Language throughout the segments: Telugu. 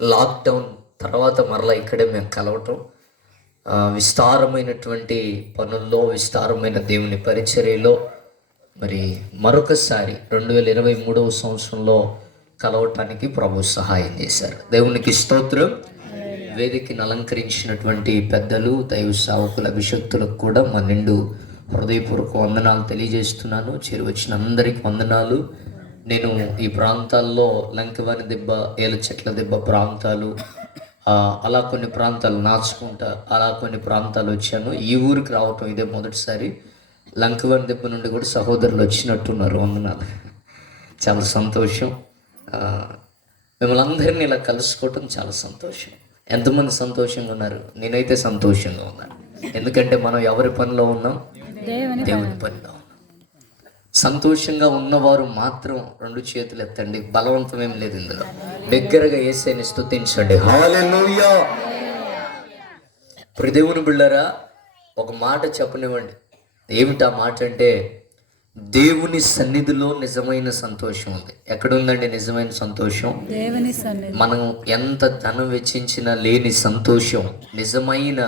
లాక్డౌన్ తర్వాత మరలా ఇక్కడే మేము కలవటం, విస్తారమైనటువంటి పనుల్లో, విస్తారమైన దేవుని పరిచర్యలో మరి మరొకసారి 2023వ సంవత్సరంలో కలవటానికి ప్రభు సహాయం చేశారు. దేవునికి స్తోత్రం. వేదికను అలంకరించినటువంటి పెద్దలు, దైవ సేవకుల, అభిషక్తులకు కూడా మా నిండు హృదయపూర్వక వందనాలు తెలియజేస్తున్నాను. చేరువచ్చిన అందరికి వందనాలు. నేను ఈ ప్రాంతాల్లో లంకవాని దెబ్బ, ఏల చెట్ల దెబ్బ ప్రాంతాలు, అలా కొన్ని ప్రాంతాలు నాచుకుంటా, అలా కొన్ని ప్రాంతాలు వచ్చాను. ఈ ఊరికి రావటం ఇదే మొదటిసారి. లంకవాని దెబ్బ నుండి కూడా సహోదరులు వచ్చినట్టున్నారు. వందనాలు, చాలా సంతోషం. మిమ్మల్ని అందరినీ ఇలా కలుసుకోవటం చాలా సంతోషం. ఎంతమంది సంతోషంగా ఉన్నారు? నేనైతే సంతోషంగా ఉన్నాను. ఎందుకంటే మనం ఎవరి పనిలో ఉన్నాం? దేవుని పనిలో ఉన్నాం. సంతోషంగా ఉన్నవారు మాత్రం 2 చేతులు ఎత్తండి. బలవంతమేం లేదు ఇందులో. దగ్గరగా యేసుని స్తుతించండి. హల్లెలూయా. దేవుని బిడ్డలారా, ఒక మాట చెప్పనివ్వండి. ఏమిటా మాట అంటే, దేవుని సన్నిధిలో నిజమైన సంతోషం ఉంది. ఎక్కడుందండి నిజమైన సంతోషం? దేవుని సన్నిధి. మనం ఎంత ధనం వెచ్చించినా లేని సంతోషం, నిజమైన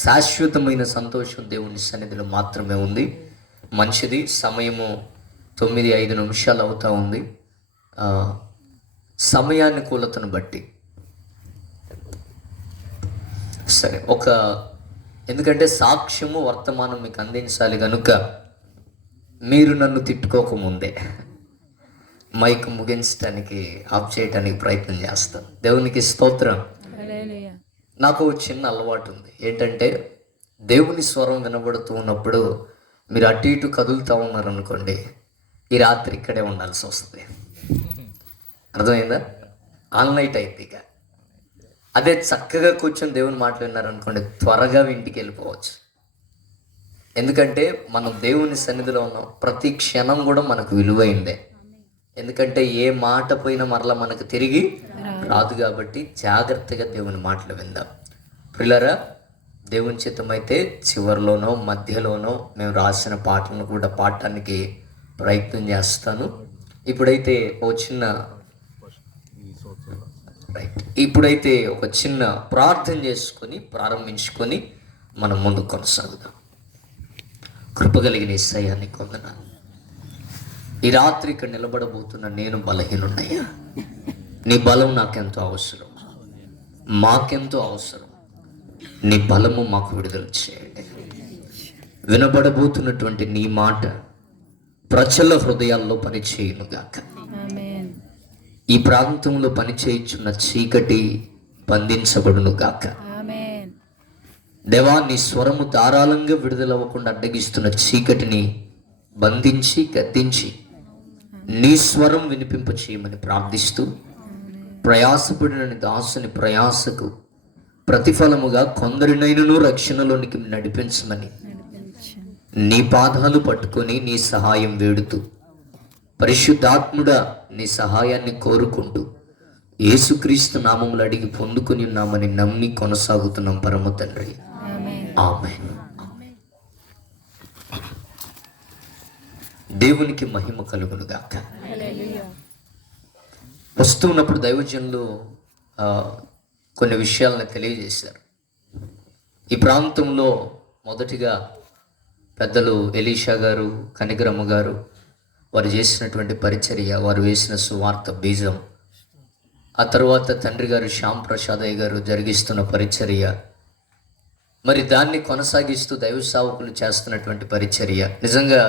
శాశ్వతమైన సంతోషం దేవుని సన్నిధిలో మాత్రమే ఉంది. మంచిది. సమయము 9:05 అవుతా ఉంది. సమయానుకూలతను బట్టి సరే, ఎందుకంటే సాక్ష్యము, వర్తమానం మీకు అందించాలి కనుక మీరు నన్ను తిట్టుకోకముందే మైక్ ముగించడానికి, ఆఫ్ చేయడానికి ప్రయత్నం చేస్తాను. దేవునికి స్తోత్రం. నాకు చిన్న అలవాటు ఉంది. ఏంటంటే, దేవుని స్వరం వినబడుతూ ఉన్నప్పుడు మీరు అటు ఇటు కదులుతూ ఉన్నారనుకోండి, ఈ రాత్రి ఇక్కడే ఉండాల్సి వస్తుంది. అర్థమైందా? ఆల్ నైట్ అయితే ఇక అదే చక్కగా కూర్చొని దేవుని మాటలు విన్నారనుకోండి, త్వరగా ఇంటికి వెళ్ళిపోవచ్చు. ఎందుకంటే మనం దేవుని సన్నిధిలో ఉన్నాం. ప్రతి క్షణం కూడా మనకు విలువైందే. ఎందుకంటే ఏ మాట పోయినా మరలా మనకు తిరిగి రాదు. కాబట్టి జాగ్రత్తగా దేవుని మాటలు విందాం. ప్రియులారా, దేవుని చిత్తమైతే చివరిలోనో మధ్యలోనో మేము రాసిన పాటలను కూడా పాడటానికి ప్రయత్నం చేస్తాను. ఇప్పుడైతే ఒక చిన్న ప్రార్థన చేసుకొని ప్రారంభించుకొని మనం ముందు కొనసాగుదాం. కృపగలిగిన యేసయ్యానికి వందనాలు. ఈ రాత్రి ఇక్కడ నిలబడబోతున్న నేను బలహీనున్నయ్యా. నీ బలం నాకెంతో అవసరం, మాకెంతో అవసరం. నీ బలము మాకు విడుదల చేయండి. వినబడబోతున్నటువంటి నీ మాట ప్రజల హృదయాల్లో పనిచేయునుగాక. ఈ ప్రాంతంలో పనిచేయుచున్న చీకటి బంధించబడునుగాక. దేవా, నీ స్వరము ధారాళంగా విడుదలవ్వకుండా అడ్డగిస్తున్న చీకటిని బంధించి గద్దించి నీ స్వరం వినిపింప చేయమని ప్రార్థిస్తూ, ప్రయాసపడిన దాసుని ప్రయాసకు ప్రతిఫలముగా కొందరినైనను రక్షణలోనికి నడిపించమని నీ పాదాలు పట్టుకొని నీ సహాయం వేడుతూ, పరిశుద్ధాత్ముడా నీ సహాయాన్ని కోరుకుంటూ యేసుక్రీస్తు నామములు అడిగి పొందుకొని ఉన్నామని నమ్మి కొనసాగుతున్నాం పరమ తండ్రి. ఆమేన్. దేవునికి మహిమ కలుగును గాక. వస్తున్నప్పుడు దైవజనులు కొన్ని విషయాలను తెలియజేశారు. ఈ ప్రాంతంలో మొదటిగా పెద్దలు ఎలీషా గారు, కనికరమ్మ గారు వారు చేసినటువంటి పరిచర్య, వారు వేసిన సువార్త బీజం, ఆ తర్వాత తండ్రి గారు శ్యామ్ ప్రసాదయ్య గారు జరిగిస్తున్న పరిచర్య, మరి దాన్ని కొనసాగిస్తూ దైవ సేవకులు చేస్తున్నటువంటి పరిచర్య, నిజంగా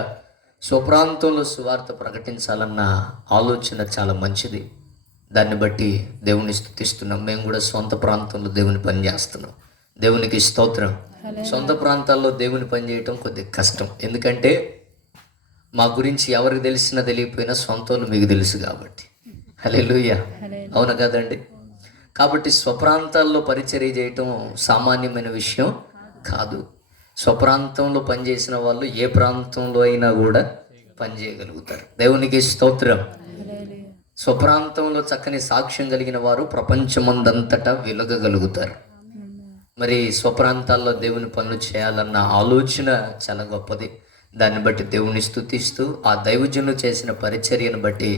స్వప్రాంతంలో సువార్త ప్రకటించాలన్న ఆలోచన చాలా మంచిది. దాన్ని బట్టి దేవుని స్తుతిస్తున్నాం. మేము కూడా సొంత ప్రాంతంలో దేవుని పని చేస్తున్నాం. దేవునికి స్తోత్రం. సొంత ప్రాంతాల్లో దేవుని పని చేయటం కొద్దిగా కష్టం. ఎందుకంటే మా గురించి ఎవరికి తెలిసినా తెలియకపోయినా సొంతంలో మీకు తెలుసు కాబట్టి. హల్లెలూయా. అవును కదండి? కాబట్టి స్వప్రాంతాల్లో పరిచర్య చేయటం సామాన్యమైన విషయం కాదు. స్వప్రాంతంలో పనిచేసిన వాళ్ళు ఏ ప్రాంతంలో అయినా కూడా పనిచేయగలుగుతారు. దేవునికి స్తోత్రం. స్వప్రాంతంలో చక్కని సాక్ష్యం కలిగిన వారు ప్రపంచమందంతటా వెలగగలుగుతారు. మరి స్వప్రాంతాల్లో దేవుని పనులు చేయాలన్న ఆలోచన చాలా గొప్పది. దాన్ని బట్టి దేవుని స్తుతిస్తూ, ఆ దైవజనులు చేసిన పరిచర్యను బట్టి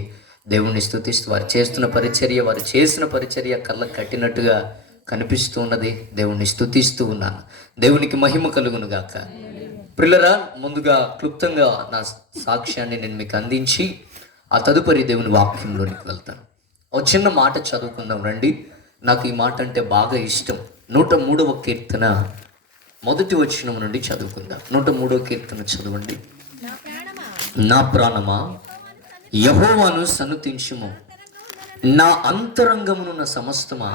దేవుణ్ణి స్తుతిస్తూ వారు చేస్తున్న పరిచర్య, వారు చేసిన పరిచర్య కళ్ళకు కట్టినట్టుగా కనిపిస్తూ ఉన్నది. దేవుణ్ణి స్తుతిస్తూ ఉన్నాను. దేవునికి మహిమ కలుగును గాక. ప్రియులారా, ముందుగా క్లుప్తంగా నా సాక్ష్యాన్ని నేను మీకు అందించి ఆ తదుపరి దేవుని వాక్యంలోనికి వెళ్తాను. ఒక చిన్న మాట చదువుకుందాం రండి. నాకు ఈ మాట అంటే బాగా ఇష్టం. 103వ కీర్తన మొదటి వచనం నుండి చదువుకుందాం. 103వ కీర్తన చదవండి. నా ప్రాణమా యెహోవాను సన్నుతించుము, నా అంతరంగమునున్న సమస్తమా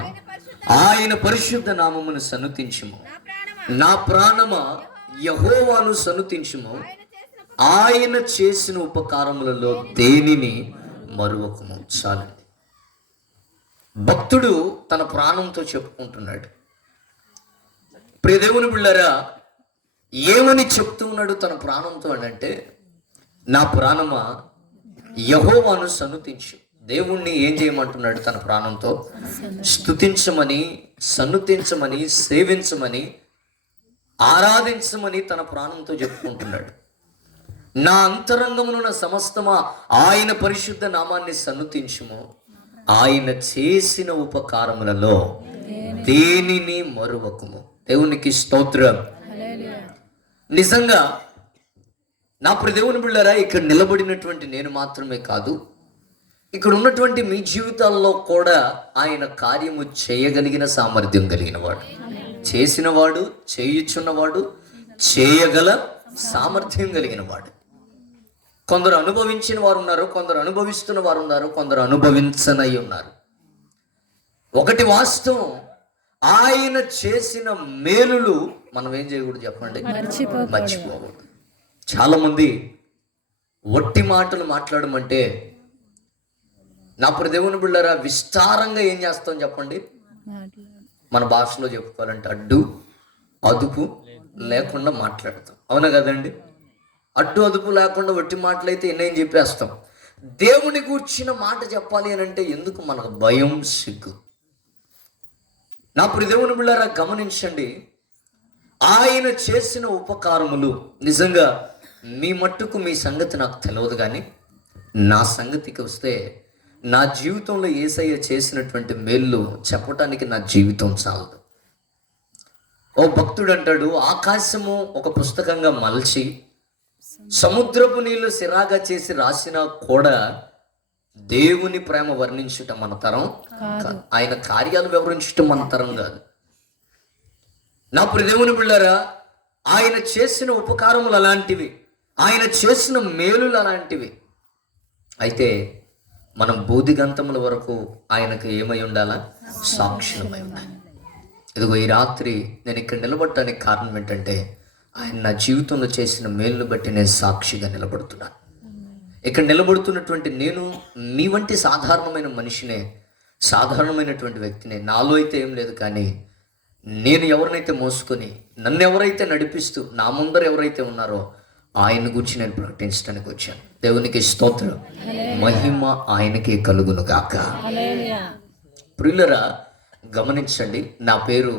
ఆయన పరిశుద్ధ నామమును సన్నుతించుము. నా ప్రాణమా యెహోవాను సన్నుతించుము, ఆయన చేసిన ఉపకారములలో దేనిని మరువకుము. చాలండి. భక్తుడు తన ప్రాణంతో చెప్పుకుంటున్నాడు. ప్రియ దేవుని బిడ్డలారా, ఏమని చెప్తూ ఉన్నాడు తన ప్రాణంతో అంటే, నా ప్రాణమా యెహోవాను సన్నుతించు. దేవుణ్ణి ఏం చేయమంటున్నాడు? తన ప్రాణంతో స్తుతించమని, సన్నుతించమని, సేవించమని, ఆరాధించమని తన ప్రాణంతో చెప్పుకుంటున్నాడు. నా అంతరంగమున సమస్తమా ఆయన పరిశుద్ధ నామాన్ని సన్నుతించుము, ఆయన చేసిన ఉపకారములలో దేనిని మరువకుము. దేవునికి స్తోత్రం. నిజంగా నా దేవుని బిడ్డలారా, ఇక్కడ నిలబడినటువంటి నేను మాత్రమే కాదు, ఇక్కడ ఉన్నటువంటి మీ జీవితాల్లో కూడా ఆయన కార్యము చేయగలిగిన సామర్థ్యం కలిగిన వాడు, చేసినవాడు, చేయుచున్నవాడు, చేయగల సామర్థ్యం కలిగిన వాడు. కొందరు అనుభవించిన వారు ఉన్నారు, కొందరు అనుభవిస్తున్న వారు ఉన్నారు, కొందరు అనుభవించనై ఉన్నారు. ఒకటి వాస్తవం, ఆయన చేసిన మేలులు మనం ఏం చేయకూడదు చెప్పండి, మర్చిపోకూడదు. చాలా మంది వట్టి మాటలు మాట్లాడమంటే, నా దేవుని బిడ్డలారా, విస్తారంగా ఏం చేస్తాం చెప్పండి? మన భాషలో చెప్పుకోవాలంటే అడ్డు అదుపు లేకుండా మాట్లాడతాం. అవునా కదండి? అడ్డు అదుపు లేకుండా వట్టి మాటలైతే ఎన్నైనా చెప్పేస్తాం. దేవుని కూర్చిన మాట చెప్పాలి అని అంటే ఎందుకు? మనకు భయం, సిగ్గు. నా దేవుని బిడ్డలారా, గమనించండి, ఆయన చేసిన ఉపకారములు నిజంగా మీ మట్టుకు మీ సంగతి నాకు తెలియదు, కానీ నా సంగతికి వస్తే నా జీవితంలో యేసయ్య చేసినటువంటి మేళ్ళు చెప్పటానికి నా జీవితం చాలదు. ఓ భక్తుడు అంటాడు, ఆకాశము ఒక పుస్తకంగా మలచి సముద్రపు నీళ్లు సిరాగా చేసి రాసినా కూడా దేవుని ప్రేమ వర్ణించటం మన తరం కాదు, ఆయన కార్యాలు వివరించటం మన తరం కాదు. నా దేవుని బిడ్డలారా, ఆయన చేసిన ఉపకారములు అలాంటివి, ఆయన చేసిన మేలులు అలాంటివి. అయితే మనం బూదిగంతముల వరకు ఆయనకు ఏమై ఉండాలా? సాక్షులమై ఉండాలి. ఇదిగో ఈ రాత్రి నేను ఇక్కడ నిలబడటానికి కారణం ఏంటంటే, ఆయన నా జీవితంలో చేసిన మేలును బట్టి నేను సాక్షిగా నిలబడుతున్నాను. ఇక్కడ నిలబడుతున్నటువంటి నేను మీ వంటి సాధారణమైన మనిషినే, సాధారణమైనటువంటి వ్యక్తినే. నాలో అయితే ఏం లేదు, కానీ నేను ఎవరినైతే మోసుకొని, నన్ను ఎవరైతే నడిపిస్తూ, నా ముందర ఎవరైతే ఉన్నారో ఆయన గురించి నేను ప్రకటించడానికి వచ్చాను. దేవునికి స్తోత్రం, మహిమ ఆయనకి కలుగును గాక. ప్రియులరా, గమనించండి, నా పేరు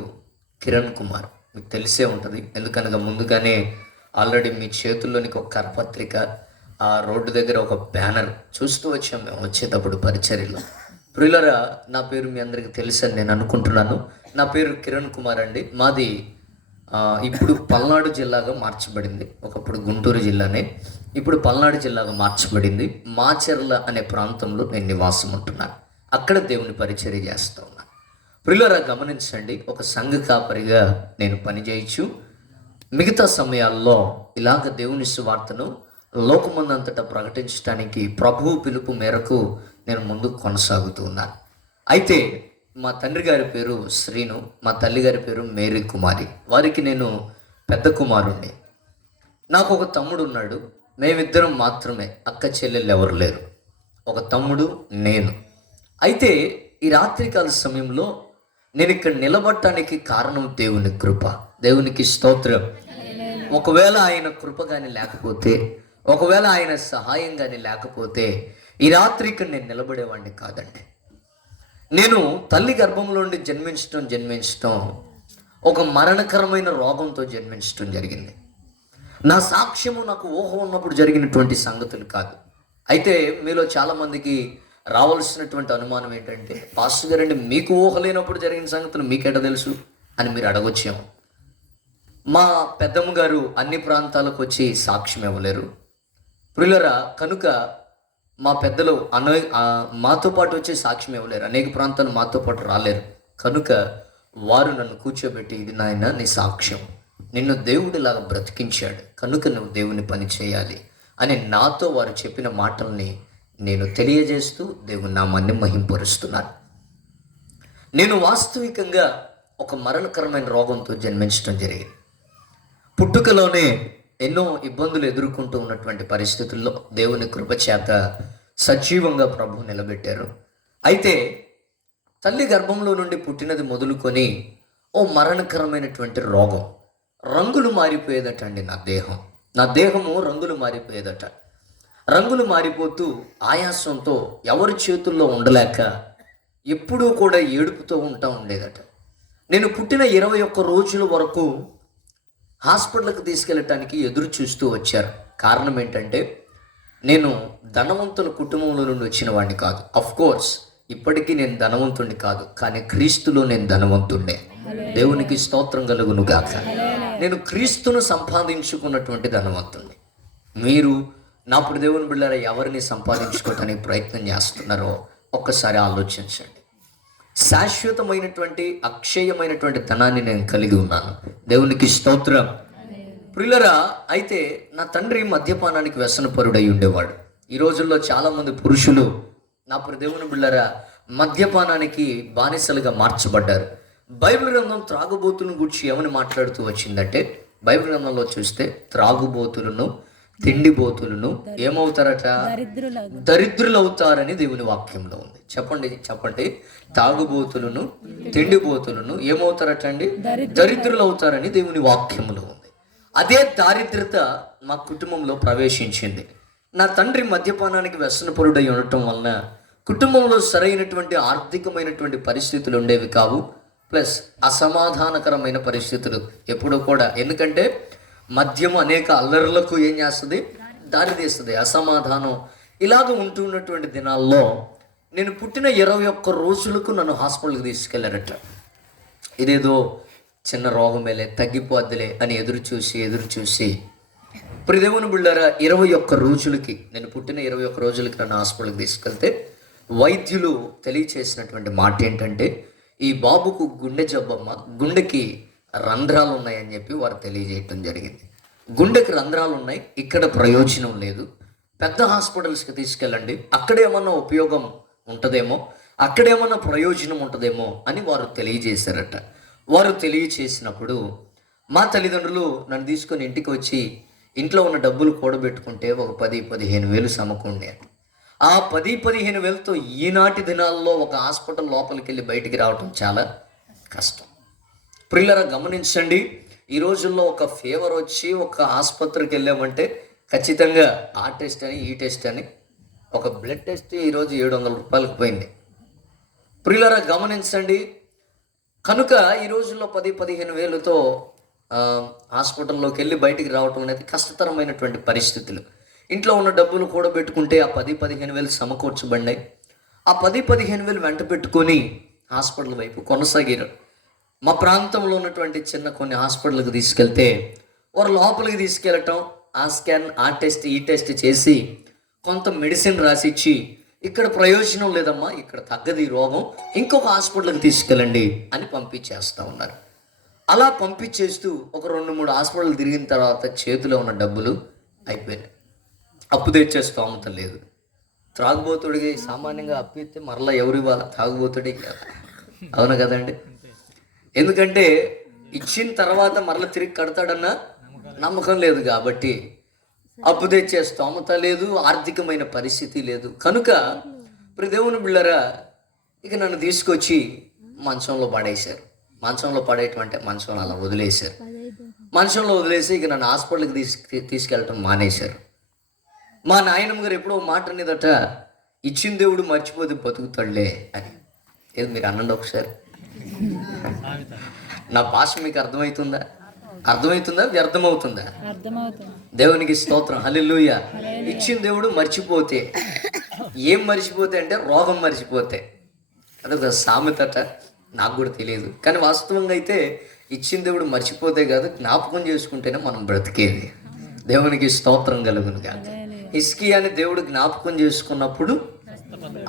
కిరణ్ కుమార్. మీకు తెలిసే ఉంటుంది, ఎందుకనగా ముందుగానే ఆల్రెడీ మీ చేతుల్లోనికి ఒక కరపత్రిక, ఆ రోడ్డు దగ్గర ఒక బ్యానర్ చూస్తూ వచ్చాం మేము వచ్చేటప్పుడు పరిచర్యలో. ప్రియులరా, నా పేరు మీ అందరికీ తెలుసని నేను అనుకుంటున్నాను. నా పేరు కిరణ్ కుమార్ అండి. మాది ఇప్పుడు పల్నాడు జిల్లాగా మార్చబడింది. ఒకప్పుడు గుంటూరు జిల్లానే, ఇప్పుడు పల్నాడు జిల్లాగా మార్చబడింది. మాచెర్ల అనే ప్రాంతంలో నేను నివాసం ఉంటున్నాను. అక్కడ దేవుని పరిచర్య చేస్తూ ఉన్నాను. ప్రియులారా, గమనించండి, ఒక సంఘ కాపరిగా నేను పనిచేయచ్చు. మిగతా సమయాల్లో ఇలాగ దేవుని సువార్తను లోకమందంతటా ప్రకటించడానికి ప్రభువు పిలుపు మేరకు నేను ముందుకు కొనసాగుతూ ఉన్నాను. అయితే మా తండ్రి గారి పేరు శ్రీను, మా తల్లి గారి పేరు మేరీ కుమారి. వారికి నేను పెద్ద కుమారుణ్ణి. నాకు ఒక తమ్ముడు ఉన్నాడు. మేమిద్దరం మాత్రమే, అక్క చెల్లెళ్ళు ఎవరు లేరు. ఒక తమ్ముడు, నేను. అయితే ఈ రాత్రికాల సమయంలో నేను ఇక్కడ నిలబడటానికి కారణం దేవుని కృప. దేవునికి స్తోత్రం. ఒకవేళ ఆయన కృప కానీ లేకపోతే, ఒకవేళ ఆయన సహాయం కానీ లేకపోతే ఈ రాత్రి ఇక్కడ నేను నిలబడేవాడిని కాదండి. నేను తల్లి గర్భంలో నుండి జన్మించడం ఒక మరణకరమైన రోగంతో జన్మించడం జరిగింది. నా సాక్ష్యము నాకు ఊహ ఉన్నప్పుడు జరిగినటువంటి సంగతులు కాదు. అయితే మీలో చాలామందికి రావాల్సినటువంటి అనుమానం ఏంటంటే, పాస్టర్ గారండి మీకు ఊహ లేనప్పుడు జరిగిన సంగతులు మీకెట తెలుసు అని మీరు అడగొచ్చేమో. మా పెద్దమ్మ గారు అన్ని ప్రాంతాలకు వచ్చి సాక్ష్యం ఇవ్వలేరు ప్రియులరా. కనుక మా పెద్దలు మాతో పాటు వచ్చి సాక్ష్యం ఇవ్వలేరు, అనేక ప్రాంతాలు మాతో పాటు రాలేరు. కనుక వారు నన్ను కూర్చోబెట్టి, ఇది నాయన నీ సాక్ష్యం, నిన్ను దేవుడిలాగా బ్రతికించాడు కనుక నువ్వు దేవుని పని చేయాలి అని నాతో వారు చెప్పిన మాటల్ని నేను తెలియజేస్తూ దేవుని నామాన్ని మహింపరుస్తున్నాను. నేను వాస్తవికంగా ఒక మరణకరమైన రోగంతో జన్మించడం జరిగింది. పుట్టుకలోనే ఎన్నో ఇబ్బందులు ఎదుర్కొంటూ ఉన్నటువంటి పరిస్థితుల్లో దేవుని కృప చేత సజీవంగా ప్రభు నిలబెట్టారు. అయితే తల్లి గర్భంలో నుండి పుట్టినది మొదలుకొని ఓ మరణకరమైనటువంటి రోగం, రంగులు మారిపోయేదట అండి. నా దేహము రంగులు మారిపోయేదట. రంగులు మారిపోతూ ఆయాసంతో ఎవరి చేతుల్లో ఉండలేక ఎప్పుడూ కూడా ఏడుపుతూ ఉండేదట. నేను పుట్టిన 21 రోజుల వరకు హాస్పిటల్కి తీసుకెళ్ళటానికి ఎదురు చూస్తూ వచ్చారు. కారణం ఏంటంటే, నేను ధనవంతుల కుటుంబంలో నుండి వచ్చిన వాడిని కాదు. అఫ్ కోర్స్ ఇప్పటికీ నేను ధనవంతుడిని కాదు, కానీ క్రీస్తులో నేను ధనవంతుడినే. దేవునికి స్తోత్రం కలుగును గాక. నేను క్రీస్తును సంపాదించుకున్నటువంటి ధనవంతుడిని. మీరు నాప్పుడు దేవుని బిడ్డలారా ఎవరిని సంపాదించుకోవటానికి ప్రయత్నం చేస్తున్నారో ఒక్కసారి ఆలోచించండి. శాశ్వతమైనటువంటి అక్షయమైనటువంటి ధనాన్ని నేను కలిగి ఉన్నాను. దేవునికి స్తోత్రం. ప్రియులరా, అయితే నా తండ్రి మద్యపానానికి వ్యసనపరుడై ఉండేవాడు. ఈ రోజుల్లో చాలామంది పురుషులు నా దేవుని బిడ్డలారా మద్యపానానికి బానిసలుగా మార్చబడ్డారు. బైబిల్ గ్రంథం త్రాగుబోతులను గురించి ఏమని మాట్లాడుతూ వచ్చిందంటే, బైబిల్ గ్రంథంలో చూస్తే త్రాగుబోతులను తిండిబోతులను ఏమవుతారట? దరిద్రులు అవుతారని దేవుని వాక్యంలో ఉంది. చెప్పండి తాగుబోతులను తిండిబోతులను ఏమవుతారట అండి? దరిద్రులు అవుతారని దేవుని వాక్యంలో ఉంది. అదే దారిద్రత మా కుటుంబంలో ప్రవేశించింది. నా తండ్రి మద్యపానానికి వ్యసనపరుడై ఉండటం వలన కుటుంబంలో సరైనటువంటి ఆర్థికమైనటువంటి పరిస్థితులు ఉండేవి కావు. ప్లస్ అసమాధానకరమైన పరిస్థితులు ఎప్పుడూ కూడా. ఎందుకంటే మద్యం అనేక అల్లర్లకు ఏం చేస్తుంది? దారి తీస్తుంది. అసమాధానం ఇలాగ ఉంటున్నటువంటి దినాల్లో నేను పుట్టిన 21 రోజులకు నన్ను హాస్పిటల్కి తీసుకెళ్లారట. ఇదేదో చిన్న రోగమేలే, తగ్గిపోద్దులే అని ఎదురు చూసి దేవుని బిడ్డలారా 21 రోజులకి, నేను పుట్టిన 21 రోజులకి నన్ను హాస్పిటల్కి తీసుకెళ్తే వైద్యులు తెలియచేసినటువంటి మాట ఏంటంటే, ఈ బాబుకు గుండె జబ్బమ్మ, గుండెకి రంధ్రాలు ఉన్నాయని చెప్పి వారు తెలియజేయటం జరిగింది. గుండెకి రంధ్రాలు ఉన్నాయి, ఇక్కడ ప్రయోజనం లేదు, పెద్ద హాస్పిటల్స్కి తీసుకెళ్ళండి, అక్కడేమన్నా ఉపయోగం ఉంటుందేమో, అక్కడేమన్నా ప్రయోజనం ఉంటుందేమో అని వారు తెలియజేశారట. వారు తెలియచేసినప్పుడు మా తల్లిదండ్రులు నన్ను తీసుకొని ఇంటికి వచ్చి ఇంట్లో ఉన్న డబ్బులు కూడబెట్టుకుంటే ఒక 10-15 వేలు సమకూండే. ఆ 10-15 వేలతో ఈనాటి దినాల్లో ఒక హాస్పిటల్ లోపలికి వెళ్ళి బయటికి రావటం చాలా కష్టం. ప్రియులరా గమనించండి, ఈ రోజుల్లో ఒక ఫీవర్ వచ్చి ఒక ఆసుపత్రికి వెళ్ళామంటే ఖచ్చితంగా ఆ టెస్ట్ అని ఈ టెస్ట్ అని, ఒక బ్లడ్ టెస్ట్ ఈరోజు 700 రూపాయలకు పోయింది. ప్రియులరా గమనించండి. కనుక ఈ రోజుల్లో 10-15 వేలతో హాస్పిటల్లోకి వెళ్ళి బయటికి రావటం అనేది కష్టతరమైనటువంటి పరిస్థితులు. ఇంట్లో ఉన్న డబ్బులు కూడబెట్టుకుంటే ఆ 10-15 వేలు సమకూర్చబడినాయి. ఆ 10-15 వేలు వెంట పెట్టుకొని హాస్పిటల్ వైపు కొనసాగారు. మా ప్రాంతంలో ఉన్నటువంటి కొన్ని హాస్పిటల్కి తీసుకెళ్తే వారు లోపలికి తీసుకెళ్ళటం, ఆ స్కాన్, ఆ టెస్ట్, ఈ టెస్ట్ చేసి కొంత మెడిసిన్ రాసిచ్చి, ఇక్కడ ప్రయోజనం లేదమ్మా, ఇక్కడ తగ్గది రోగం, ఇంకొక హాస్పిటల్కి తీసుకెళ్ళండి అని పంపించేస్తూ ఉన్నారు. అలా పంపించేస్తూ ఒక 2-3 హాస్పిటల్ తిరిగిన తర్వాత చేతిలో ఉన్న డబ్బులు అయిపోయినాయి. అప్పు తెచ్చే స్తోమత లేదు. త్రాగుబోతుడికి సామాన్యంగా అప్పు ఇస్తే మరలా ఎవరు ఇవ్వాలి? తాగుబోతుడికి కదా, అవును కదండి. ఎందుకంటే ఇచ్చిన తర్వాత మరలా తిరిగి కడతాడన్న నమ్మకం లేదు కాబట్టి అప్పు తెచ్చే స్తోమత లేదు, ఆర్థికమైన పరిస్థితి లేదు. కనుక దేవుని బిళ్ళరా ఇక నన్ను తీసుకొచ్చి మంచంలో పడేశారు. మంచంలో పడేయటం అంటే మంచంలో అలా వదిలేశారు. మంచంలో వదిలేసి ఇక నన్ను హాస్పిటల్కి తీసుకెళ్ళటం మానేశారు. మా నాయనమ్మ గారు ఎప్పుడో మాట అనేదట, ఇచ్చిన దేవుడు మర్చిపోతే బతుకుతాడులే అని. ఏది మీరు అనండి ఒకసారి. నా భాష మీకు అర్థమవుతుందా? వ్యర్థమవుతుందా? దేవునికి స్తోత్రం, హల్లెలూయా. ఇచ్చిన దేవుడు మర్చిపోతే ఏం మర్చిపోతే అంటే రోగం మర్చిపోతే. అదొక సామెతట, నాకు కూడా తెలియదు. కానీ వాస్తవంగా అయితే ఇచ్చిన దేవుడు మర్చిపోతే కాదు, జ్ఞాపకం చేసుకుంటేనే మనం బ్రతికేది. దేవునికి స్తోత్రం కలుగును గాక. హిజ్కియాని దేవుడు జ్ఞాపకం చేసుకున్నప్పుడు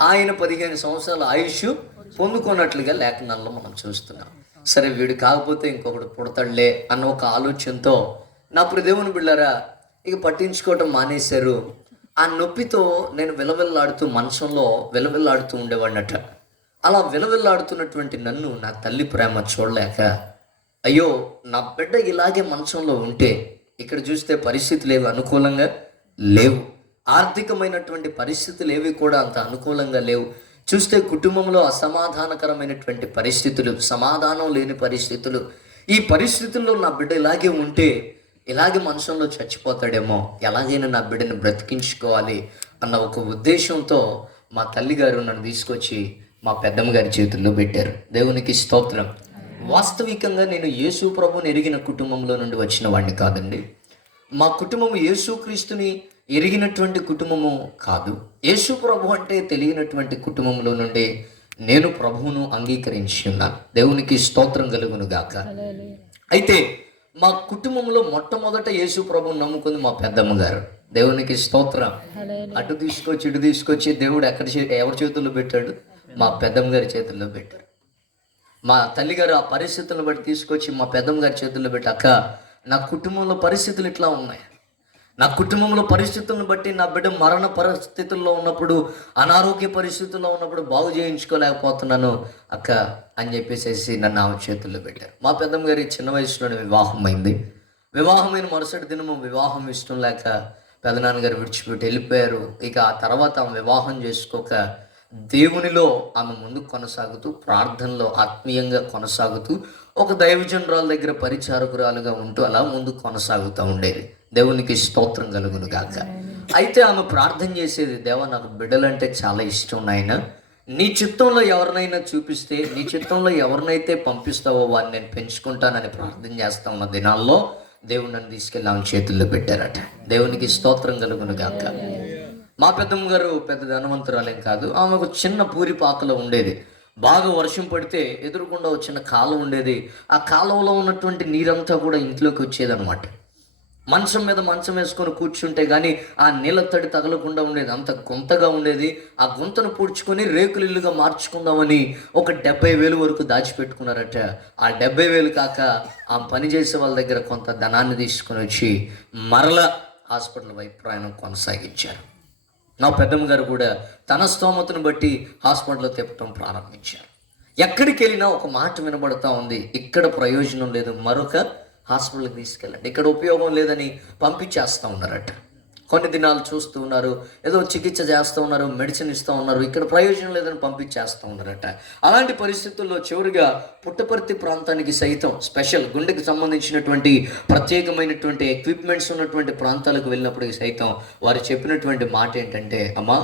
ఆయన 15 సంవత్సరాల ఆయుష్ పొందుకున్నట్లుగా లేఖనాల్లో మనం చూస్తున్నాం. సరే, వీడు కాకపోతే ఇంకొకడు పుడతాడులే అన్న ఒక ఆలోచనతో నా ప్రియ దేవుని బిళ్ళారా ఇక పట్టించుకోవటం మానేశారు. ఆ నొప్పితో నేను విలవిల్లాడుతూ మంచంలో విలవిల్లాడుతూ ఉండేవాడినట. అలా విలవిల్లాడుతున్నటువంటి నన్ను నా తల్లి ప్రేమ చూడలేక, అయ్యో నా బిడ్డ ఇలాగే మంచంలో ఉంటే, ఇక్కడ చూస్తే పరిస్థితులు ఏవి అనుకూలంగా లేవు, ఆర్థికమైనటువంటి పరిస్థితులు ఏవి కూడా అంత అనుకూలంగా లేవు. చూస్తే కుటుంబంలో అసమాధానకరమైనటువంటి పరిస్థితులు, సమాధానం లేని పరిస్థితులు. ఈ పరిస్థితుల్లో నా బిడ్డ ఇలాగే ఉంటే, ఇలాగే మంచంలో చచ్చిపోతాడేమో, ఎలాగైనా నా బిడ్డను బ్రతికించుకోవాలి అన్న ఒక ఉద్దేశంతో మా తల్లిగారు నన్ను తీసుకొచ్చి మా పెద్దమ్మ గారి చేతుల్లో పెట్టారు. దేవునికి స్తోత్రం. వాస్తవికంగా నేను యేసు ప్రభుని ఎరిగిన కుటుంబంలో నుండి వచ్చిన వాడిని కాదండి. మా కుటుంబం యేసుక్రీస్తుని ఎరిగినటువంటి కుటుంబము కాదు. యేసు ప్రభు అంటే తెలియనటువంటి కుటుంబంలో నుండి నేను ప్రభువును అంగీకరించి ఉన్నాను. దేవునికి స్తోత్రం కలుగును గాక. అయితే మా కుటుంబంలో మొట్టమొదట యేసు ప్రభువుని నమ్ముకుంది మా పెద్దమ్మ గారు. దేవునికి స్తోత్రం. అటు తీసుకొచ్చి ఇటు తీసుకొచ్చి దేవుడు ఎవరి చేతుల్లో పెట్టాడు? మా పెద్దమ్మ గారి చేతుల్లో పెట్టారు. మా తల్లిగారు ఆ పరిస్థితులను బట్టి తీసుకొచ్చి మా పెద్దమ్మ గారి చేతుల్లో పెట్టి, అక్క నా కుటుంబంలో పరిస్థితులు ఇట్లా ఉన్నాయి, నా కుటుంబంలో పరిస్థితులను బట్టి నా బిడ్డ మరణ పరిస్థితుల్లో ఉన్నప్పుడు, అనారోగ్య పరిస్థితుల్లో ఉన్నప్పుడు బాగు చేయించుకోలేకపోతున్నాను అక్క అని చెప్పేసి నన్ను ఆమె చేతుల్లో పెట్టారు. మా పెద్దమ్మ గారి చిన్న వయసులోనే వివాహం అయింది. వివాహమైన మరుసటి దినము వివాహం ఇష్టం లేక పెదనాన్నగారు విడిచిపెట్టి వెళ్ళిపోయారు. ఇక ఆ తర్వాత ఆమె వివాహం చేసుకోక దేవునిలో ఆమె ముందుకు కొనసాగుతూ, ప్రార్థనలో ఆత్మీయంగా కొనసాగుతూ, ఒక దైవజనురాల దగ్గర పరిచారకురాలుగా ఉంటూ అలా ముందుకు కొనసాగుతూ ఉండేది. దేవునికి స్తోత్రం కలుగును గాక. అయితే ఆమె ప్రార్థన చేసేది, దేవా నాకు బిడ్డలంటే చాలా ఇష్టం నాయన, నీ చిత్తంలో ఎవరినైనా చూపిస్తే, నీ చిత్తంలో ఎవరినైతే పంపిస్తావో వారిని నేను పెంచుకుంటానని ప్రార్థన చేస్తా ఉన్న దినాల్లో దేవుడు నన్ను తీసుకెళ్ళి ఆమె చేతుల్లో పెట్టారట. దేవునికి స్తోత్రం కలుగును గాక. మా పెద్దమ్మ గారు పెద్ద ధనవంతురాలేం కాదు. ఆమె ఒక చిన్న పూరిపాకలో ఉండేది. బాగా వర్షం పడితే ఎదురుకుండా ఒక చిన్న కాలువ ఉండేది. ఆ కాలువలో ఉన్నటువంటి నీరంతా కూడా ఇంట్లోకి వచ్చేదన్నమాట. మంచం మీద మంచం వేసుకొని కూర్చుంటే కానీ ఆ నీళ్ళ తడి తగలకుండా ఉండేది, అంత గుంతగా ఉండేది. ఆ గుంతను పూడ్చుకొని రేకులు ఇల్లుగా మార్చుకుందామని ఒక 70,000 వరకు దాచిపెట్టుకున్నారట. ఆ 70,000 కాక ఆ పని చేసే వాళ్ళ దగ్గర కొంత ధనాన్ని తీసుకొని వచ్చి మరలా హాస్పిటల్ వైపు ప్రయాణం కొనసాగించారు. నా పెద్దమ్మ గారు కూడా తన స్తోమతను బట్టి హాస్పిటల్లో తిప్పటం ప్రారంభించారు. ఎక్కడికి వెళ్ళినా ఒక మాట వినబడతా ఉంది, ఇక్కడ ప్రయోజనం లేదు, మరొక హాస్పిటల్కి తీసుకెళ్ళండి, ఇక్కడ ఉపయోగం లేదని పంపించేస్తూ ఉన్నారట. కొన్ని దినాలు చూస్తూ ఉన్నారు, ఏదో చికిత్స చేస్తూ ఉన్నారు, మెడిసిన్ ఇస్తూ ఉన్నారు, ఇక్కడ ప్రయోజనం లేదని పంపించేస్తూ ఉన్నారట. అలాంటి పరిస్థితుల్లో చివరిగా పుట్టపర్తి ప్రాంతానికి సైతం, స్పెషల్ గుండెకి సంబంధించినటువంటి ప్రత్యేకమైనటువంటి ఎక్విప్మెంట్స్ ఉన్నటువంటి ప్రాంతాలకు వెళ్ళినప్పటికీ సైతం వారు చెప్పినటువంటి మాట ఏంటంటే, అమ్మా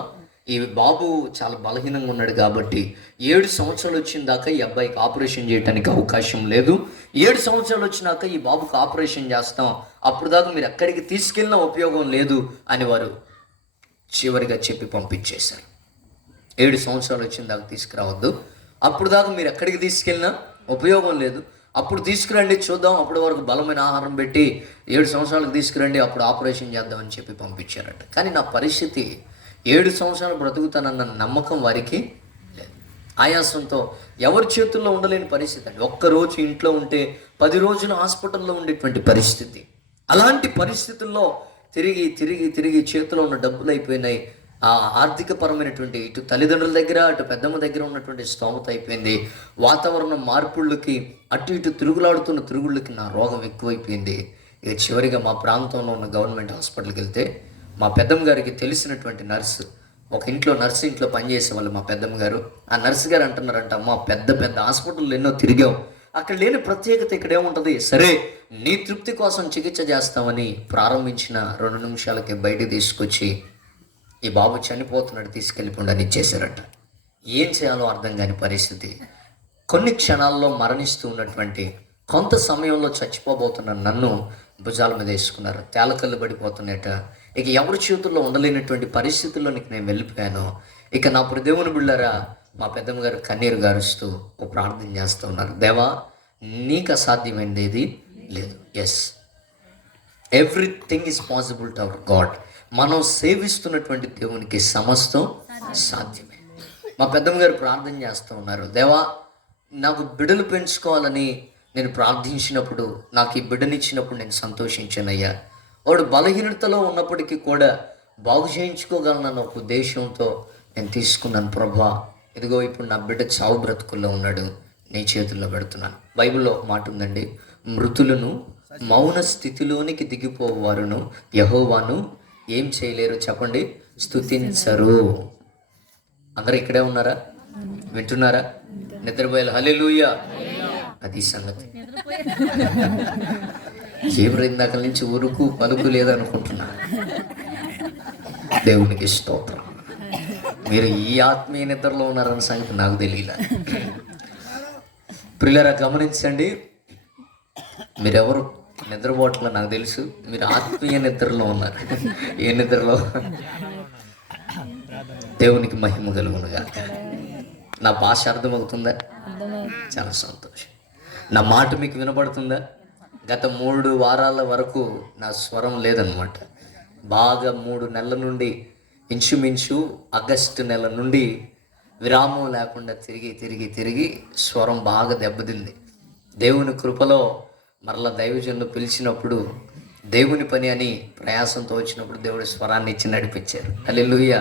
ఈ బాబు చాలా బలహీనంగా ఉన్నాడు కాబట్టి 7 సంవత్సరాలు వచ్చిన దాకా ఈ అబ్బాయికి ఆపరేషన్ చేయడానికి అవకాశం లేదు. 7 సంవత్సరాలు వచ్చినాక ఈ బాబుకి ఆపరేషన్ చేస్తాం, అప్పుడు దాకా మీరు ఎక్కడికి తీసుకెళ్ళినా ఉపయోగం లేదు అని వారు చివరిగా చెప్పి పంపించేశారు. 7 సంవత్సరాలు వచ్చిన దాకా తీసుకురావద్దు, అప్పుడు దాకా మీరు ఎక్కడికి తీసుకెళ్ళినా ఉపయోగం లేదు, అప్పుడు తీసుకురండి చూద్దాం, అప్పటి వరకు బలమైన ఆహారం పెట్టి 7 సంవత్సరాలకు తీసుకురండి, అప్పుడు ఆపరేషన్ చేద్దామని చెప్పి పంపించారట. కానీ నా పరిస్థితి 7 సంవత్సరాలు బ్రతుకుతానన్న నమ్మకం వారికి లేదు. ఆయాసంతో ఎవరి చేతుల్లో ఉండలేని పరిస్థితి అండి. ఒక్కరోజు ఇంట్లో ఉంటే 10 రోజులు హాస్పిటల్లో ఉండేటువంటి పరిస్థితి. అలాంటి పరిస్థితుల్లో తిరిగి తిరిగి తిరిగి చేతిలో ఉన్న డబ్బులు అయిపోయినాయి. ఆ ఆర్థికపరమైనటువంటి ఇటు తల్లిదండ్రుల దగ్గర అటు పెద్దమ్మ దగ్గర ఉన్నటువంటి స్తోమత అయిపోయింది. వాతావరణ మార్పులకి అటు ఇటు తిరుగులాడుతున్న తిరుగుళ్ళకి నా రోగం ఎక్కువైపోయింది. ఇక చివరిగా మా ప్రాంతంలో ఉన్న గవర్నమెంట్ హాస్పిటల్కి వెళ్తే మా పెద్దమ్మ గారికి తెలిసినటువంటి నర్సు, ఒక ఇంట్లో నర్సు ఇంట్లో పనిచేసేవాళ్ళు మా పెద్దమ్మ గారు. ఆ నర్సు గారు అంటున్నారంట, అమ్మ పెద్ద పెద్ద హాస్పిటల్లో ఎన్నో తిరిగాం, అక్కడ లేని ప్రత్యేకత ఇక్కడ ఏముంటుంది, సరే నీ తృప్తి కోసం చికిత్స చేస్తామని ప్రారంభించిన 2 నిమిషాలకి బయటికి తీసుకొచ్చి ఈ బాబు చనిపోతున్నాడు తీసుకెళ్ళిపోండి ఇచ్చేశారట. ఏం చేయాలో అర్థం కాని పరిస్థితి. కొన్ని క్షణాల్లో మరణిస్తూ ఉన్నటువంటి, కొంత సమయంలో చచ్చిపోబోతున్న నన్ను భుజాల మీద వేసుకున్నారు. తేలకళ్ళు పడిపోతున్నాయట. ఇక ఎవరి చేతుల్లో ఉండలేనటువంటి పరిస్థితుల్లోనికి నేను వెళ్ళిపోయాను. ఇక నా దేవుని బిళ్ళారా, మా పెద్దమ్మ గారు కన్నీరు గారుస్తూ ఓ ప్రార్థన చేస్తూ ఉన్నారు. దేవా, నీకు అసాధ్యమైనది ఏది లేదు. Yes, everything is possible to our God. మనం సేవిస్తున్నటువంటి దేవునికి సమస్తం సాధ్యమే. మా పెద్దమ్మ గారు ప్రార్థన చేస్తూ ఉన్నారు. దేవా, నాకు బిడ్డలు పెంచుకోవాలని నేను ప్రార్థించినప్పుడు, నాకు ఈ బిడ్డనిచ్చినప్పుడు నేను సంతోషించానయ్యా. వాడు బలహీనతలో ఉన్నప్పటికీ కూడా బాగు చేయించుకోగలనన్న ఒక ఉద్దేశంతో నేను తీసుకున్నాను. ప్రభా, ఇదిగో ఇప్పుడు నా బిడ్డ చావు బ్రతుకుల్లో ఉన్నాడు, నీ చేతుల్లో పెడుతున్నాను. బైబిల్లో ఒక మాట ఉందండి, మృతులను మౌన స్థితిలోనికి దిగిపోవారును యెహోవాను ఏం చేయలేరు చెప్పండి, స్తుతించరు. అందరూ ఇక్కడే ఉన్నారా? వింటున్నారా? నిద్రపోయాలి. హల్లెలూయా. అది సంగతి. ఇందాక నుంచి ఉరుకు పలుకు లేదనుకుంటున్నా. దేవునికి స్తోత్రం. మీరు ఈ ఆత్మీయ నిద్రలో ఉన్నారన్న సంగతి నాకు తెలియలే. ప్రియులారా, గమనించండి, మీరెవరు నిద్రపోవట్లో నాకు తెలుసు. మీరు ఆత్మీయ నిద్రలో ఉన్నారు. ఏ నిద్రలో? దేవునికి మహిమ కలుగునుగా. నా భాష అర్థమవుతుందా? చాలా సంతోషం. నా మాట మీకు వినపడుతుందా? గత 3 వారాల వరకు నా స్వరం లేదనమాట. బాగా 3 నెలల నుండి, ఇంచుమించు ఆగస్టు నెల నుండి విరామం లేకుండా తిరిగి స్వరం బాగా దెబ్బతింది. దేవుని కృపలో మరలా దైవజనులు పిలిచినప్పుడు, దేవుని పని అని ప్రయాసంతో వచ్చినప్పుడు దేవుడి స్వరాన్ని ఇచ్చి నడిపించారు. హల్లెలూయా.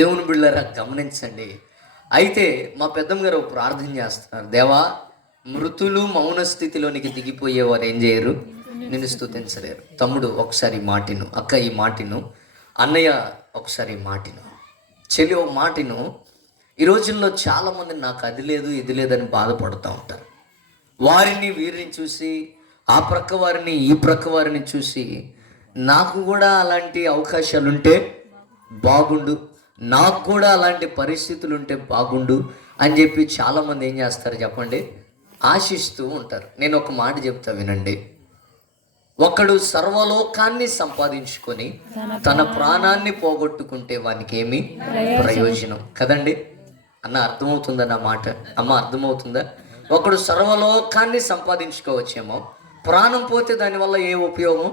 దేవుని బిళ్ళారా, గమనించండి. అయితే మా పెద్దమ్మ గారు ప్రార్థన చేస్తున్నారు. దేవా, మృతులు మౌన స్థితిలోనికి దిగిపోయేవారు ఏం చేయరు, నిన్ను స్తుతించలేరు. తమ్ముడు ఒకసారి మాటిను, అక్క ఈ మాటిను, అన్నయ్య ఒకసారి మాటిను, చెల్లి ఒక మాటిను. ఈ రోజుల్లో చాలామంది నాకు అది లేదు ఇది లేదని బాధపడుతూ ఉంటారు. వారిని వీరిని చూసి, ఆ ప్రక్క వారిని ఈ ప్రక్క వారిని చూసి, నాకు కూడా అలాంటి అవకాశాలు ఉంటే బాగుండు, నాకు కూడా అలాంటి పరిస్థితులు ఉంటే బాగుండు అని చెప్పి చాలామంది ఏం చేస్తారు చెప్పండి, ఆశిస్తూ ఉంటారు. నేను ఒక మాట చెప్తా వినండి. ఒకడు సర్వలోకాన్ని సంపాదించుకొని తన ప్రాణాన్ని పోగొట్టుకుంటే వానికి ఏమి ప్రయోజనం? కదండి అన్న, అర్థమవుతుందా నా మాట? అమ్మ, అర్థమవుతుందా? ఒకడు సర్వలోకాన్ని సంపాదించుకోవచ్చేమో, ప్రాణం పోతే దానివల్ల ఏ ఉపయోగం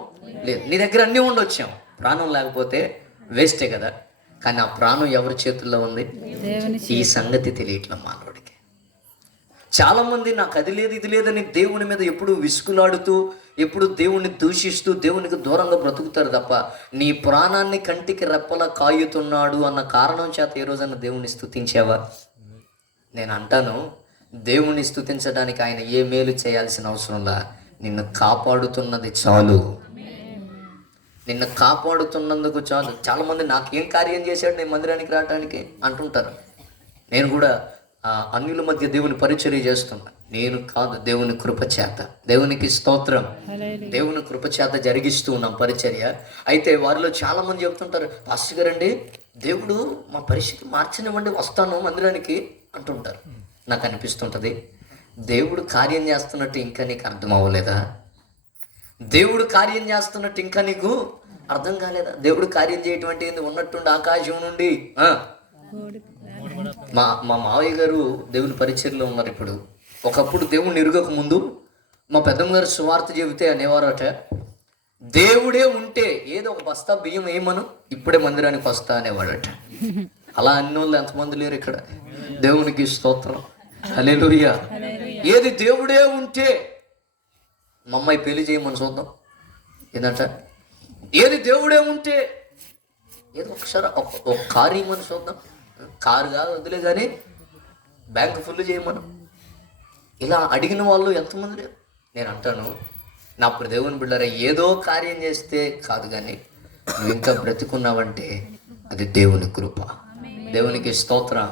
లేదు. నీ దగ్గర అన్నీ ఉండొచ్చాము, ప్రాణం లేకపోతే వేస్టే కదా. కానీ ఆ ప్రాణం ఎవరి చేతుల్లో ఉంది? ఈ సంగతి తెలియట్లా మానవుడికి. చాలామంది నాకు అది లేదు ఇది లేదని దేవుని మీద ఎప్పుడు విసుకులాడుతూ, ఎప్పుడు దేవుణ్ణి దూషిస్తూ, దేవునికి దూరంగా బ్రతుకుతారు తప్ప, నీ ప్రాణాన్ని కంటికి రెప్పలా కాయుతున్నాడు అన్న కారణం చేత ఏ రోజన్నా దేవుణ్ణి స్తుతించావా? నేను అంటాను, దేవుణ్ణి స్తుతించడానికి ఆయన ఏ మేలు చేయాల్సిన అవసరంలా, నిన్ను కాపాడుతున్నది చాలు. నిన్ను కాపాడుతున్నందుకు చాలు. చాలామంది నాకేం కార్యం చేశాడు నేను మందిరానికి రావడానికి అంటుంటారు. నేను కూడా అన్యుల మధ్య దేవుని పరిచర్య చేస్తున్నా. నేను కాదు, దేవుని కృపచేత, దేవునికి స్తోత్రం, దేవుని కృపచేత జరిగిస్తూ ఉన్నాం పరిచర్య. అయితే వారిలో చాలామంది చెప్తుంటారు, పాస్టర్ గారండి, దేవుడు మా పరిస్థితి మార్చనివ్వండి, వస్తాను మందిరానికి అంటుంటారు. నాకు అనిపిస్తుంటుంది, దేవుడు కార్యం చేస్తున్నట్టు ఇంకా నీకు అర్థం అవ్వలేదా? దేవుడు కార్యం చేస్తున్నట్టు ఇంకా నీకు అర్థం కాలేదా? దేవుడు కార్యం చేయటువంటి ఉన్నట్టుండి ఆకాశం నుండి మా మావయ్య గారు దేవుని పరిచర్లో ఉన్నారు ఇప్పుడు. ఒకప్పుడు దేవుణ్ణి ఎరుగక ముందు మా పెద్దమ్మ గారు సువార్త చెబితే అనేవారట, దేవుడే ఉంటే ఏదో ఒక బస్తా బియ్యం వేయమను, ఇప్పుడే మందిరానికి వస్తా అనేవాడట. అలా అన్ని వాళ్ళు ఎంతమంది లేరు ఇక్కడ. దేవునికి స్తోత్రం, హల్లెలూయా. ఏది దేవుడే ఉంటే మా అమ్మాయి పెళ్లి చేయమని చూద్దాం ఏంటంట. ఏది దేవుడే ఉంటే ఏదో ఒకసారి ఒక కారు ఇవ్వమని చూద్దాం. కారు కాదు వదిలే కానీ బ్యాంకు ఫుల్ చేయమను. ఇలా అడిగిన వాళ్ళు ఎంతమంది లేరు. నేను అంటాను, నా దేవుని బిడ్డలారా, ఏదో కార్యం చేస్తే కాదు కానీ నువ్వు ఇంకా బ్రతికున్నావంటే అది దేవుని కృప. దేవునికి స్తోత్రం.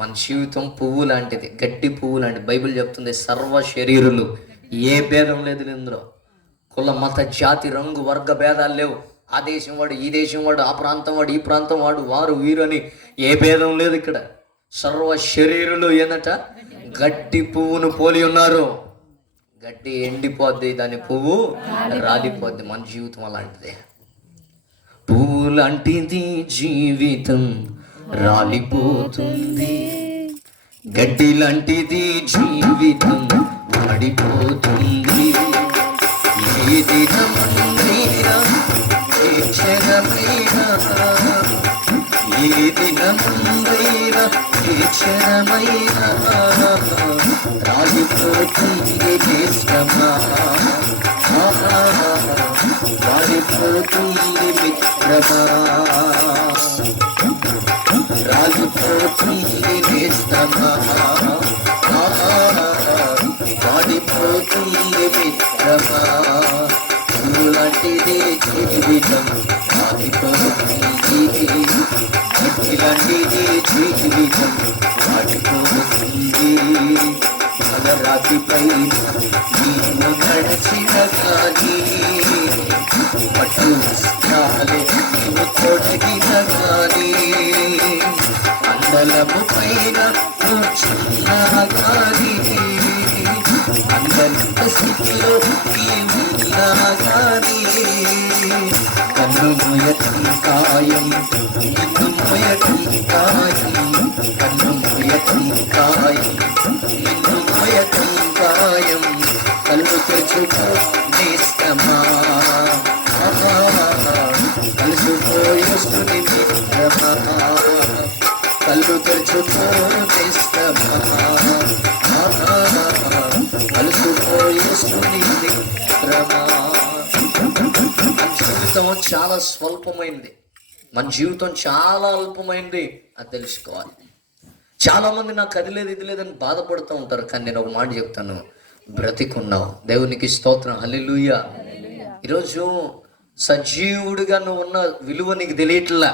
మన జీవితం పువ్వు లాంటిది, గట్టి పువ్వు లాంటిది. బైబిల్ చెప్తుంది, సర్వ శరీరులు, ఏ భేదం లేదు ఇందులో. కుల మత జాతి రంగు వర్గ భేదాలు లేవు. ఆ దేశం వాడు, ఈ దేశం వాడు, ఆ ప్రాంతం వాడు, ఈ ప్రాంతం వాడు, వారు వీరు అని ఏ భేదం లేదు ఇక్కడ. సర్వ శరీరులు ఏందట, గట్టి పువ్వును పోలి ఉన్నారు. గడ్డి ఎండిపోద్ది, దాని పువ్వు రాలిపోద్ది. మన జీవితం అలాంటిదే. పువ్వు లాంటిది జీవితం, రాలిపోతుంది. గడ్డి లాంటిది జీవితం, పడిపోతుంది. ఏ దినమైనా ఏ క్షణమైనా, ఏ దినమైనా ఏ క్షణమైనా రాలిపోతుంది ఇష్టమా, రాలిపోతుంది మిత్రమా, రాలిపోతుంది ఇష్టమా, రాలిపోతుంది మిత్రమా. లాంటిదే జీవితం, రాలిపోతుంది. ఇలాంటిదే జీవితం, రాలిపోతుంది. రాతిపై నీవు నడిచిన కానీ, పట్టు వస్త్రాలే నీవు తొడిగిన కానీ, అందలము పైన కూర్చున్నా కానీ, అందరిత స్థితిలో నీవున్నా కానీ, కన్ను మొయటం ఖాయం, నిన్ను మొయటం ఖాయం, కన్ను మొయటం ఖాయం, నిన్ను మొయటం ఖాయం. కళ్ళు తెచ్చుకో నేస్తమా, కలిసిపోయేస్తుని మిత్రమా, కళ్ళు తెచ్చుకో నేస్తమా, కలిసిపోయేస్తుని మిత్రమా. మన జీవితం చాలా స్వల్పమైంది, మన జీవితం చాలా అల్పమైంది, అది తెలుసుకోవాలి. చాలామంది నాకు అది లేదు ఇది లేదని బాధపడుతూ ఉంటారు. కానీ నేను ఒక మాట చెప్తాను, బ్రతికున్నావు, దేవునికి స్తోత్రం, హల్లెలూయా. ఈరోజు సజీవుడిగా నువ్వు ఉన్న విలువ నీకు తెలియట్లా.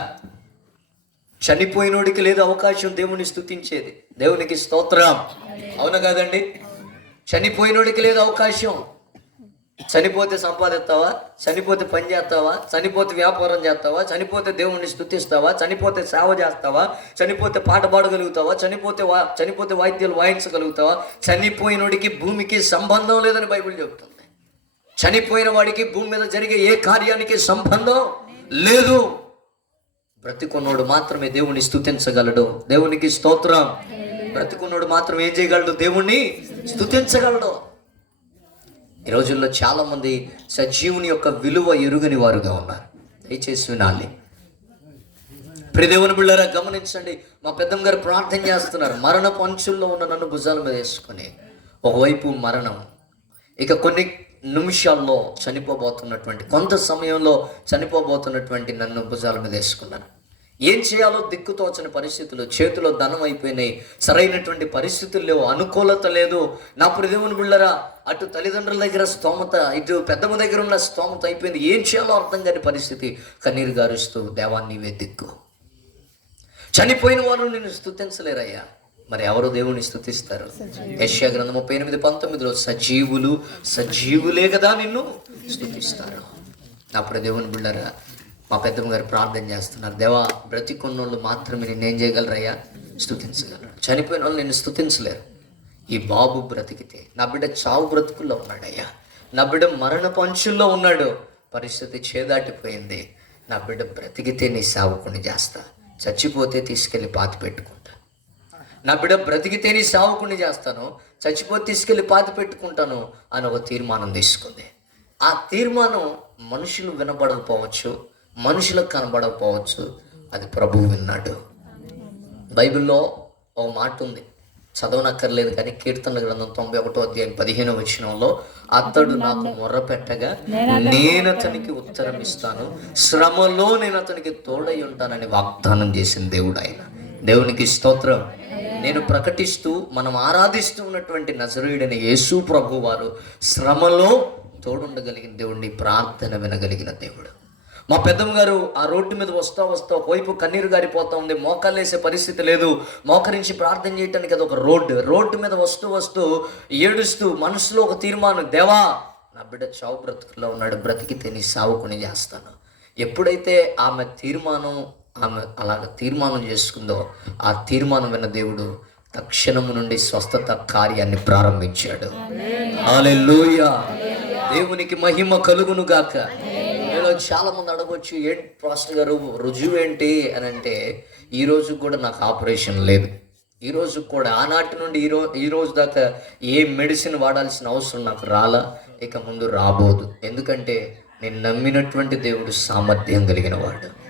చనిపోయినోడికి లేదు అవకాశం దేవుని స్తుతించేది, దేవునికి స్తోత్రం, అవునా కాదండి? చనిపోయినోడికి లేదు అవకాశం. చనిపోతే సంపాదిస్తావా, చనిపోతే పని చేస్తావా, చనిపోతే వ్యాపారం చేస్తావా, చనిపోతే దేవుణ్ణి స్తుతిస్తావా, చనిపోతే సేవ చేస్తావా, చనిపోతే పాట పాడగలుగుతావా, చనిపోతే వాయిద్యాలు వాయించగలుగుతావా? చనిపోయినోడికి భూమికి సంబంధం లేదని బైబిల్ చెప్తుంది. చనిపోయిన వాడికి భూమి మీద జరిగే ఏ కార్యానికి సంబంధం లేదు. బ్రతికున్నోడు మాత్రమే దేవుణ్ణి స్తుతించగలడు, దేవునికి స్తోత్రం. బ్రతికున్నోడు మాత్రం ఏం చేయగలడు? దేవుణ్ణి స్తుతించగలడు. ఈ రోజుల్లో చాలామంది సజీవుని యొక్క విలువ ఎరుగని వారుగా ఉన్నారు. దయచేసి వినాలి. ప్రియ దేవుని బిడ్డలారా గమనించండి. మా పెద్దమ్మ గారు ప్రార్థన చేస్తున్నారు. మరణపు అంచుల్లో ఉన్న నన్ను భుజాల మీద వేసుకొని, ఒకవైపు మరణం, ఇక కొన్ని నిమిషాల్లో చనిపోబోతున్నటువంటి, కొంత సమయంలో చనిపోబోతున్నటువంటి నన్ను భుజాల మీద వేసుకున్నాను. ఏం చేయాలో దిక్కుతోచని పరిస్థితులు, చేతిలో ధనం అయిపోయినాయి, సరైనటువంటి పరిస్థితులు లేవు, అనుకూలత లేదు. నా ప్రియదేవుని బిళ్ళరా, అటు తల్లిదండ్రుల దగ్గర స్తోమత, ఇటు పెద్దమ్మ దగ్గర ఉన్న స్తోమత అయిపోయింది. ఏం చేయాలో అర్థం కాని పరిస్థితి. కన్నీరు గారుస్తూ, దేవా నీవే దిక్కు. చనిపోయిన వారు నిన్ను స్తుతించలేరయ్యా, మరి ఎవరు దేవుని స్తుతిస్తారు? యెషయా గ్రంథం 38:19 సజీవులే కదా నిన్ను స్తుతిస్తారు. అప్పుడు దేవుని బిళ్ళరా, మా పెద్దమ్మ గారు ప్రార్థన చేస్తున్నారు. దేవా, బ్రతికున్నోళ్ళు మాత్రమే నిన్నేం చేయగలరయ్యా? స్తుతించగలరు. చనిపోయిన వాళ్ళు నిన్ను స్తుతించలేరు. ఈ బాబు బ్రతికితే, నా బిడ్డ చావు బ్రతుకుల్లో ఉన్నాడయ్యా, నా బిడ్డ మరణ పంచుల్లో ఉన్నాడు, పరిస్థితి చేదాటిపోయింది, నా బిడ్డ బ్రతికితే నీ సేవకుని చేస్తా, చచ్చిపోతే తీసుకెళ్ళి పాతి పెట్టుకుంటా. నా బిడ్డ బ్రతికితే నీ సేవకుని చేస్తాను, చచ్చిపోతే తీసుకెళ్ళి పాతి పెట్టుకుంటాను అని ఒక తీర్మానం తీసుకుంది. ఆ తీర్మానం మనుషులు వినబడకపోవచ్చు, మనుషులకు కనబడకపోవచ్చు, అది ప్రభువు విన్నాడు. బైబిల్లో ఒక మాట ఉంది, చదవనక్కర్లేదు కానీ, కీర్తనల గ్రంథం 91:15 అతడు నాకు మొర్ర పెట్టగా నేను అతనికి ఉత్తరం ఇస్తాను, శ్రమలో నేను అతనికి తోడై ఉంటానని వాగ్దానం చేసిన దేవుడు ఆయన. దేవునికి స్తోత్రం. నేను ప్రకటిస్తూ మనం ఆరాధిస్తూ ఉన్నటువంటి నజరేయుడైన యేసు ప్రభు వారు శ్రమలో తోడుండగలిగిన దేవుడిని, ప్రార్థన వినగలిగిన దేవుడు. మా పెద్దమ్మ గారు ఆ రోడ్డు మీద వస్తా ఒకవైపు కన్నీరు గారిపోతా ఉంది, మోకాళ్ళేసే పరిస్థితి లేదు, మోకరించి ప్రార్థన చేయడానికి అది ఒక రోడ్డు మీద వస్తూ ఏడుస్తూ మనసులో ఒక తీర్మానం, దేవా నా బిడ్డ చావు బ్రతుకులో ఉన్నాడు, బ్రతికితే నీ సావుకుని చేస్తాను. ఎప్పుడైతే ఆమె అలాగ తీర్మానం చేసుకుందో, ఆ తీర్మానం విన్న దేవుడు తక్షణము నుండి స్వస్థత కార్యాన్ని ప్రారంభించాడు. హల్లెలూయా. దేవునికి మహిమ కలుగును గాక. నేను చాలా మంది అడగవచ్చు, ఏంటి పాస్టర్ గారు రుజువు ఏంటి అని అంటే, ఈ రోజు కూడా నాకు ఆపరేషన్ లేదు. ఈ రోజు కూడా ఆనాటి నుండి ఈ రోజు దాకా ఏ మెడిసిన్ వాడాల్సిన అవసరం నాకు రాలా, ఇక ముందు రాబోదు. ఎందుకంటే నేను నమ్మినటువంటి దేవుడు సామర్థ్యం కలిగిన వాడు.